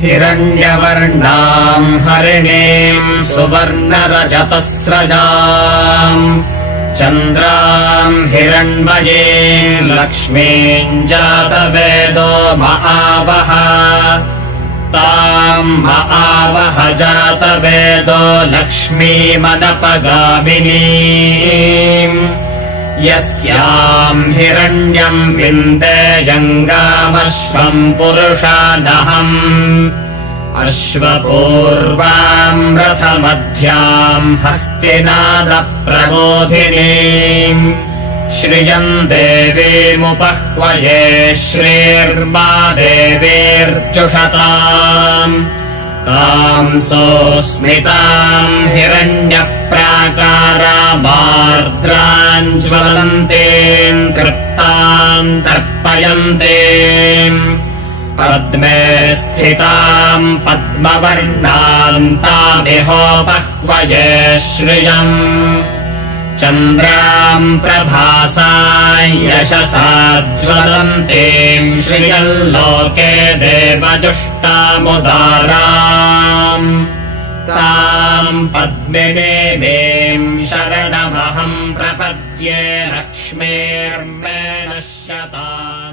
हिरण्यवर्णाम् हरिणीम् सुवर्णरजतस्रजाम् चन्द्राम् हिरण्मयीम् लक्ष्मीम् जातवेदो महावह ताम् महावह जातवेदो लक्ष्मीमनपगामिनीम् यस्याम् हिरण्यम् विन्देयङ्गामश्वम् पुरुषादहम् अश्वपूर्वाम् रथमध्याम् हस्तिनादप्रबोधिनीम् श्रियम् देवीमुपह्वये श्रीर्मा देवीर्जुषताम् ताम् सोऽस्मिताम् हिरण्यप्राकारामार्द्राम् ज्वलन्तीम् तृप्ताम् तर्पयन्तीम् पद्मे स्थिताम् पद्मवर्णाम् तामिहोपह्वये श्रियम् चन्द्राम् प्रभासा यशसा ज्वलन्तीम् श्रियल्लोके देवजुष्टामुदाराम् ताम् पद्मिनीमीम् शरणमहम् प्रपद्ये लक्ष्मीर्मे नश्यताम्।